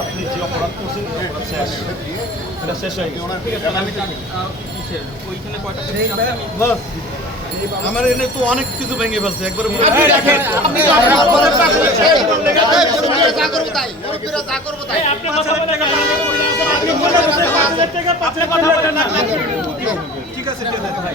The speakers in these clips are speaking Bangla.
আপনি যে অপরাধ করছেন অপরাধ শেষ। এটা হয়ে গেছে। আমার এনে তো অনেক কিছু ভেঙে ফেলছে একবার পুরো- ঠিক আছে ঠিক আছে। ভাই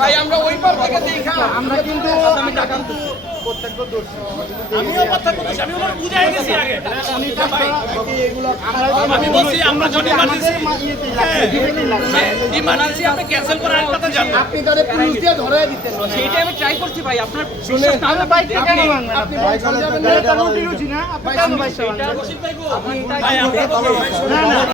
ভাই কথা আমরা ওই পার থেকে দেখা। আমরা কিন্তু আমি টাকা কথা আমি বলছি আমরা যদি ইমার্জেন্সি আপনি ক্যান্সেল করে আরেকটা জানেন আপনি তাহলে পুলিশ দিয়ে ধরে দিতেন। সেইটাই আমি ট্রাই করছি ভাই আপনার শুনেন। আমি বাইক থেকে আপনি বাইক চালাবেন না এটা রুটি না। আপনি বাইক চালাবেন ভাই আমরা